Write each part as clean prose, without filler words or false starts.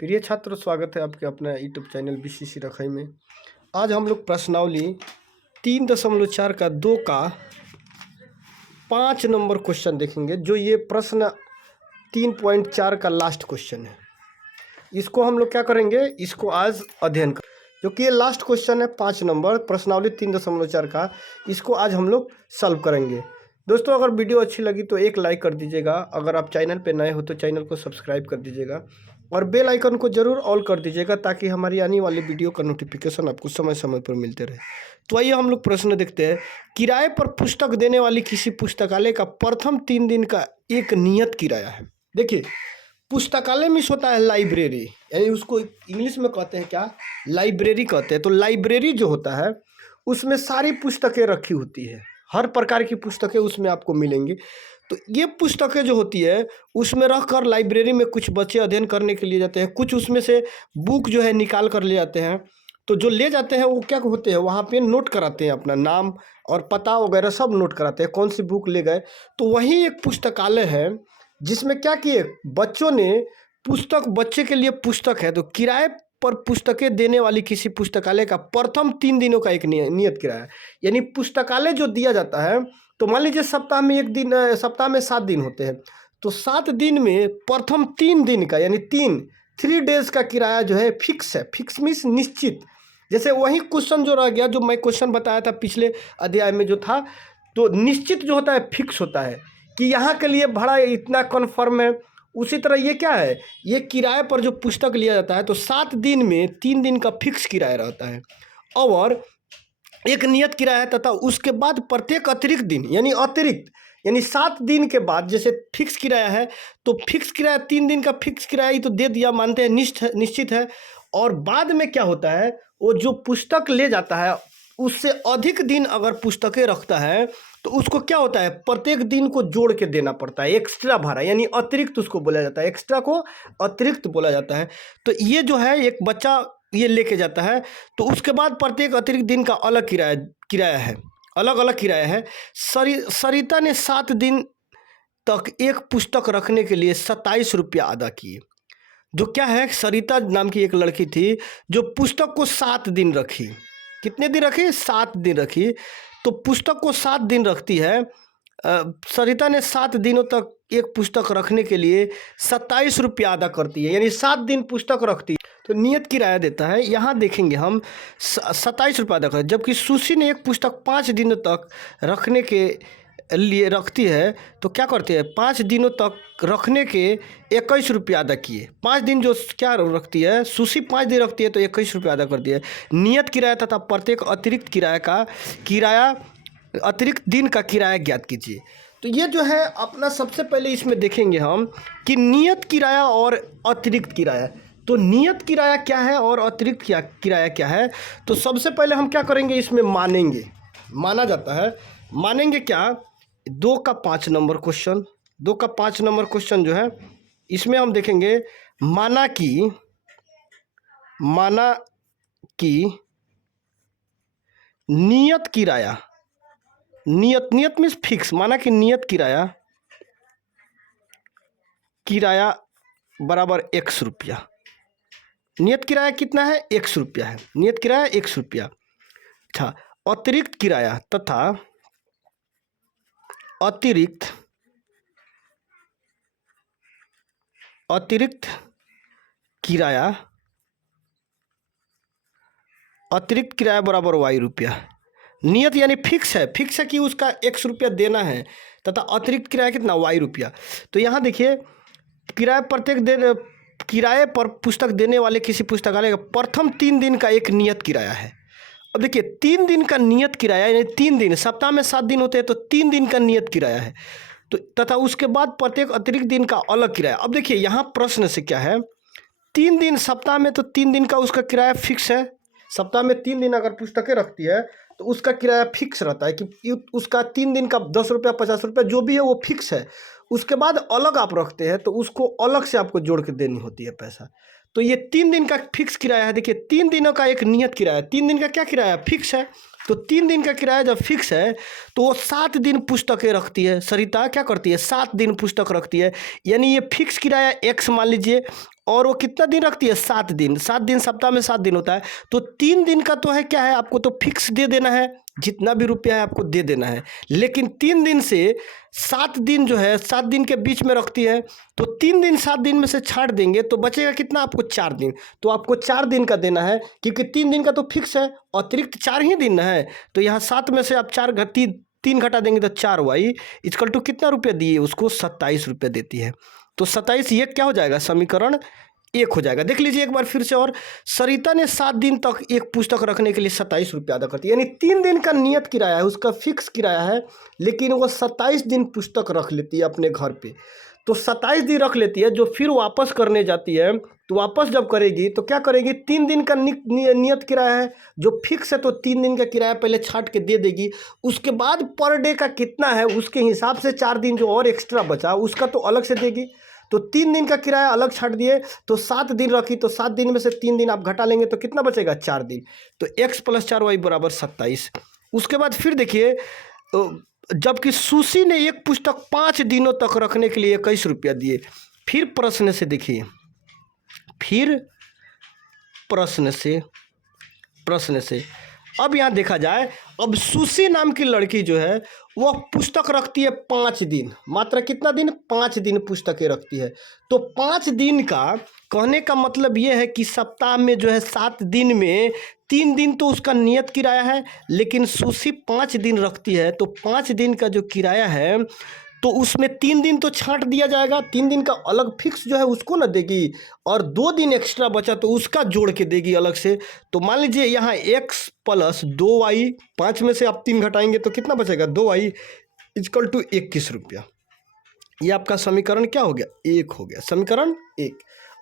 प्रिय छात्र, स्वागत है आपके अपने यूट्यूब चैनल बीसीसी रखई में। आज हम लोग प्रश्नावली 3.4 का 2 का 5 नंबर क्वेश्चन देखेंगे। जो ये प्रश्न 3.4 का लास्ट क्वेश्चन है, इसको हम लोग क्या करेंगे, इसको आज अध्ययन कर, जो कि ये लास्ट क्वेश्चन है 5 नंबर प्रश्नावली 3.4 का। इसको आज हम लोग सॉल्व करेंगे। दोस्तों, अगर वीडियो अच्छी लगी तो एक लाइक कर दीजिएगा। अगर आप चैनल पे नए हो तो चैनल को सब्सक्राइब कर दीजिएगा और बेल आइकन को जरूर ऑल कर दीजिएगा, ताकि हमारी आने वाली वीडियो का नोटिफिकेशन आपको समय समय पर मिलते रहे। तो आइए हम लोग प्रश्न देखते हैं। किराए पर पुस्तक देने वाली किसी पुस्तकालय का प्रथम 3 दिन का एक नियत किराया है। देखिए, पुस्तकालय में होता है लाइब्रेरी, यानी उसको इंग्लिश में कहते हैं क्या, लाइब्रेरी कहते हैं। तो लाइब्रेरी जो होता है उसमें सारी पुस्तकें रखी होती है, हर प्रकार की पुस्तकें उसमें आपको मिलेंगी। तो ये पुस्तकें जो होती है उसमें रख कर लाइब्रेरी में कुछ बच्चे अध्ययन करने के लिए जाते हैं, कुछ उसमें से बुक जो है निकाल कर ले जाते हैं। तो जो ले जाते हैं वो क्या होते हैं, वहाँ पे नोट कराते हैं, अपना नाम और पता वगैरह सब नोट कराते हैं, कौन सी बुक ले गए। तो वही एक पुस्तकालय है जिसमें क्या किए, बच्चों ने पुस्तक, बच्चे के लिए पुस्तक है। तो किराए पर पुस्तकें देने वाली किसी पुस्तकालय का प्रथम 3 दिनों का एक नियत किराया, यानी पुस्तकालय जो दिया जाता है। तो मान लीजिए सप्ताह में 1 दिन, सप्ताह में 7 दिन होते हैं, तो 7 दिन में प्रथम 3 दिन का, यानी 3 डेज का किराया जो है फिक्स है। फिक्स मीन्स निश्चित। जैसे वही क्वेश्चन जो रह गया, जो मैं क्वेश्चन बताया था पिछले अध्याय में जो था, तो निश्चित जो होता है फिक्स होता है कि यहाँ के लिए भाड़ा इतना कन्फर्म है। उसी तरह ये क्या है, ये किराए पर जो पुस्तक लिया जाता है तो 7 दिन में 3 दिन का फिक्स किराया रहता है और एक नियत किराया, तथा उसके बाद प्रत्येक अतिरिक्त दिन, यानी अतिरिक्त, यानी 7 दिन के बाद, जैसे फिक्स किराया है तो फिक्स किराया 3 दिन का फिक्स किराया ही तो दे दिया, मानते हैं निश्चित है। और बाद में क्या होता है, वो जो पुस्तक ले जाता है उससे अधिक दिन अगर पुस्तकें रखता है तो उसको क्या होता है, प्रत्येक दिन को जोड़ के देना पड़ता है, एक्स्ट्रा भाड़ा, यानी अतिरिक्त उसको बोला जाता है, एक्स्ट्रा को अतिरिक्त बोला जाता है। तो ये जो है एक बच्चा ये लेके जाता है, तो उसके बाद प्रत्येक अतिरिक्त दिन का अलग किराया है, अलग अलग किराया है। सरिता ने 7 दिन तक एक पुस्तक रखने के लिए 27 रुपया अदा किए। जो क्या है, सरिता नाम की एक लड़की थी जो पुस्तक को 7 दिन रखी। कितने दिन रखी, 7 दिन रखी। तो पुस्तक को 7 दिन रखती है। सरिता ने 7 दिनों तक एक पुस्तक रखने के लिए 27 रुपया अदा करती है, यानी 7 दिन पुस्तक रखती है तो नियत किराया देता है। यहाँ देखेंगे हम 27 रुपया अदा कर, जबकि सुशी ने एक पुस्तक 5 दिनों तक रखने के लिए रखती है। तो क्या करती है, 5 दिनों तक रखने के 21 रुपया अदा किए। 5 दिन जो क्या रखती है, सुशी 5 दिन रखती है तो 21 रुपया अदा कर दिए। नियत किराया तथा प्रत्येक अतिरिक्त किराया अतिरिक्त दिन का किराया ज्ञात कीजिए। तो ये जो है अपना, सबसे पहले इसमें देखेंगे हम कि नियत किराया और अतिरिक्त किराया। तो नियत किराया क्या है और अतिरिक्त किराया क्या है। तो सबसे पहले हम क्या करेंगे, इसमें मानेंगे, माना जाता है। मानेंगे क्या, 2 का 5 नंबर क्वेश्चन, 2 का 5 नंबर क्वेश्चन जो है इसमें हम देखेंगे माना कि नियत किराया, नियत मीन्स फिक्स, माना कि नियत किराया बराबर 100 रुपया। नियत किराया कितना है, 100 रुपया है, नियत किराया 100 रुपया। अच्छा, अतिरिक्त किराया तथा अतिरिक्त किराया बराबर y रुपया। नियत यानी फिक्स है कि उसका 100 रुपया देना है, तथा अतिरिक्त किराया कितना, y रुपया। तो यहाँ देखिए, किराए पर पुस्तक देने वाले किसी पुस्तकालय का प्रथम 3 दिन का एक नियत किराया है। अब देखिए, 3 दिन का नियत किराया, यानी 3 दिन, सप्ताह में 7 दिन होते हैं तो 3 दिन का नियत किराया है। तो तथा उसके बाद प्रत्येक अतिरिक्त दिन का अलग किराया। अब देखिए यहाँ प्रश्न से क्या है, 3 दिन सप्ताह में, तो 3 दिन का उसका किराया फिक्स है। सप्ताह में 3 दिन अगर पुस्तकें रखती है तो उसका किराया फिक्स रहता है कि उसका 3 दिन का 10 रुपया 50 रुपया जो भी है वो फिक्स है। उसके बाद अलग आप रखते हैं तो उसको अलग से आपको जोड़ के देनी होती है पैसा। तो ये 3 दिन का फिक्स किराया है। देखिए 3 दिनों का एक नियत किराया, 3 दिन का क्या किराया फिक्स है। तो 3 दिन का किराया जब फिक्स है तो वो 7 दिन पुस्तकें रखती है। सरिता क्या करती है, 7 दिन पुस्तक रखती है। यानी ये फिक्स किराया एक्स मान लीजिए, और वो कितना दिन रखती है, 7 दिन। 7 दिन, सप्ताह में 7 दिन होता है। तो 3 दिन का तो है क्या है, आपको तो फिक्स दे देना है, जितना भी रुपया है आपको दे देना है। लेकिन 3 दिन से 7 दिन जो है 7 दिन के बीच में रखती है, तो 3 दिन 7 दिन में से छाड़ देंगे तो बचेगा कितना, आपको 4 दिन। तो आपको 4 दिन का देना है, क्योंकि 3 दिन का तो फिक्स है, अतिरिक्त 4 ही दिन है। तो यहाँ 7 में से आप 3 घटा देंगे तो 4y इक्वल टू कितना रुपया दिए उसको, 27 रुपये देती है। तो 27 ये क्या हो जाएगा, समीकरण 1 हो जाएगा। देख लीजिए एक बार फिर से, और सरिता ने 7 दिन तक एक पुस्तक रखने के लिए 27 रुपये अदा करती है। यानी 3 दिन का नियत किराया है, उसका फिक्स किराया है, लेकिन वो 27 दिन पुस्तक रख लेती है अपने घर पे। तो 27 दिन रख लेती है, जो फिर वापस करने जाती है तो वापस जब करेगी तो क्या करेगी, 3 दिन का नियत किराया है जो फिक्स है, तो 3 दिन का किराया पहले छाट के दे देगी। उसके बाद पर डे का कितना है उसके हिसाब से 4 दिन जो और एक्स्ट्रा बचा उसका तो अलग से देगी। तो 3 दिन का किराया अलग छाट दिए, तो 7 दिन रखी, तो 7 दिन में से 3 दिन आप घटा लेंगे तो कितना बचेगा, 4 दिन। तो x + 4y = 27। उसके बाद फिर देखिए, जबकि सुशी ने एक पुस्तक 5 दिनों तक रखने के लिए 21 रुपया दिए। फिर प्रश्न से देखिए, फिर प्रश्न से अब यहाँ देखा जाए, अब सुशी नाम की लड़की जो है वह पुस्तक रखती है 5 दिन, मात्र कितना दिन, 5 दिन पुस्तकें रखती है। तो 5 दिन का कहने का मतलब ये है कि सप्ताह में जो है 7 दिन में 3 दिन तो उसका नियत किराया है, लेकिन सुशी 5 दिन रखती है, तो 5 दिन का जो किराया है तो उसमें 3 दिन तो छांट दिया जाएगा, 3 दिन का अलग फिक्स जो है उसको ना देगी, और 2 दिन एक्स्ट्रा बचा तो उसका जोड़ के देगी अलग से। तो मान लीजिए यहाँ x + 2y, 5 में से आप 3 घटाएंगे तो कितना बचेगा, 2y = 21 रुपया। ये आपका समीकरण क्या हो गया, 1 हो गया, समीकरण 1।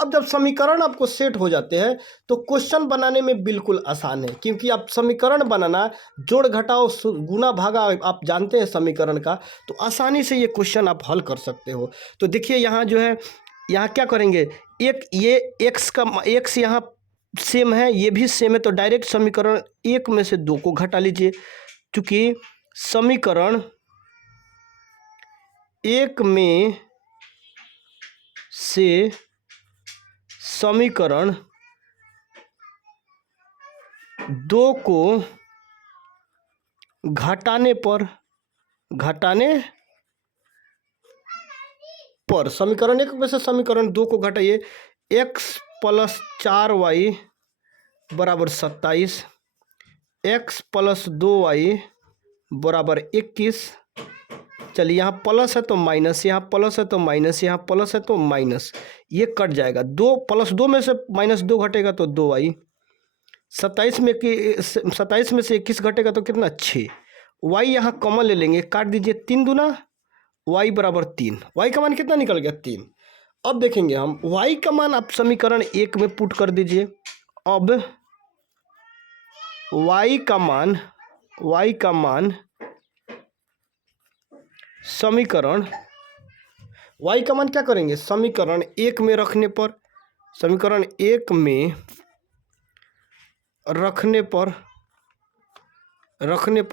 अब जब समीकरण आपको सेट हो जाते हैं तो क्वेश्चन बनाने में बिल्कुल आसान है, क्योंकि आप समीकरण बनाना, जोड़ घटाव गुना भागा आप जानते हैं समीकरण का, तो आसानी से ये क्वेश्चन आप हल कर सकते हो। तो देखिए यहाँ जो है, यहाँ क्या करेंगे, एक ये x यहाँ सेम है, ये भी सेम है, तो डायरेक्ट समीकरण 1 में से 2 को घटा लीजिए, क्योंकि समीकरण 1 में से समीकरण 2 को घटाने पर समीकरण 1 में से समीकरण 2 को घटाइए, x + 4y = 27, x + 2y = 21। चलिए यहाँ प्लस है तो माइनस, यहाँ प्लस है तो माइनस, यहाँ प्लस है तो माइनस, ये कट जाएगा। 2 + 2 में से -2 घटेगा तो 2y। 27 में से 21 घटेगा तो कितना, 6। y यहाँ कॉमन ले लेंगे, काट दीजिए, 3 दूना y = 3। y का मान कितना निकल गया, 3। अब देखेंगे हम y का मान आप समीकरण 1 में पुट कर दीजिए। अब y का मान समीकरण y का मान क्या करेंगे, समीकरण 1 में रखने पर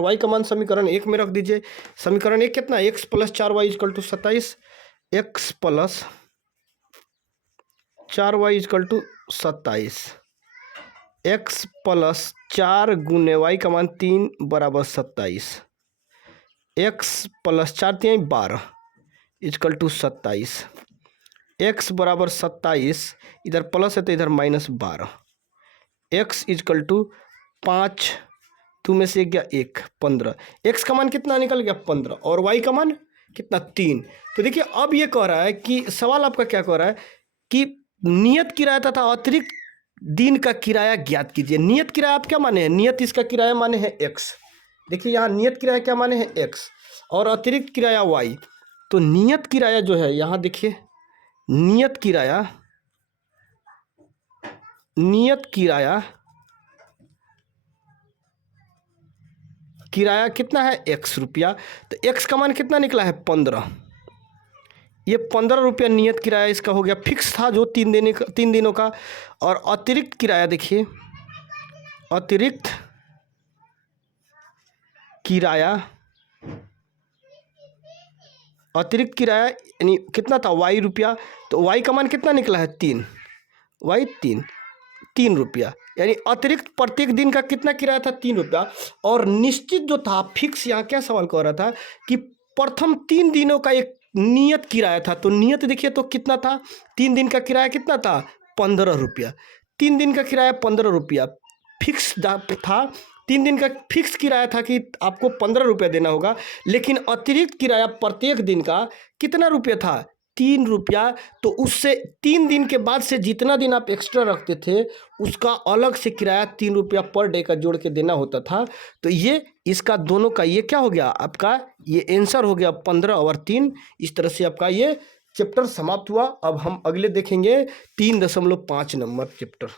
y का मान समीकरण 1 में रख दीजिए। समीकरण 1 कितना, x + 4y = 27, x + 4y = 27, x + 4 गुने y का मान 3 = 27, x + 4 × 12 = 27, x = 27, इधर प्लस है तो इधर -12, x = 5, 2 में से गया 1, 15। x का मान कितना निकल गया, 15, और y का मान कितना, 3। तो देखिए अब ये कह रहा है कि सवाल आपका क्या कह रहा है कि नियत किराया तथा अतिरिक्त दिन का किराया ज्ञात कीजिए। नियत किराया आप क्या माने हैं, नियत इसका किराया माने हैं x। देखिए यहाँ नियत किराया क्या माने हैं, x, और अतिरिक्त किराया y। तो नियत किराया जो है, यहाँ देखिए नियत किराया कितना है, x रुपया। तो x का मान कितना निकला है, 15। ये 15 रुपया नियत किराया इसका हो गया, फिक्स था जो 3 दिनों का। और अतिरिक्त किराया देखिए, अतिरिक्त किराया, अतिरिक्त किराया यानी कितना था, वाई रुपया। तो वाई का मान कितना निकला है, 3, वाई 3 रुपया, यानी अतिरिक्त प्रत्येक दिन का कितना किराया था, 3 रुपया। और निश्चित जो था फिक्स, यहाँ क्या सवाल कह रहा था कि प्रथम 3 दिनों का एक नियत किराया था। तो नियत देखिए तो कितना था, 3 दिन का किराया कितना था, 15 रुपया। 3 दिन का किराया 15 रुपया फिक्स था। 3 दिन का फिक्स किराया था कि आपको 15 रुपया देना होगा, लेकिन अतिरिक्त किराया प्रत्येक दिन का कितना रुपया था, 3 रुपया। तो उससे 3 दिन के बाद से जितना दिन आप एक्स्ट्रा रखते थे उसका अलग से किराया 3 रुपया पर डे का जोड़ के देना होता था। तो ये इसका दोनों का ये क्या हो गया, आपका ये आंसर हो गया 15 और 3। इस तरह से आपका ये चैप्टर समाप्त हुआ। अब हम अगले देखेंगे 3.5 नंबर चैप्टर।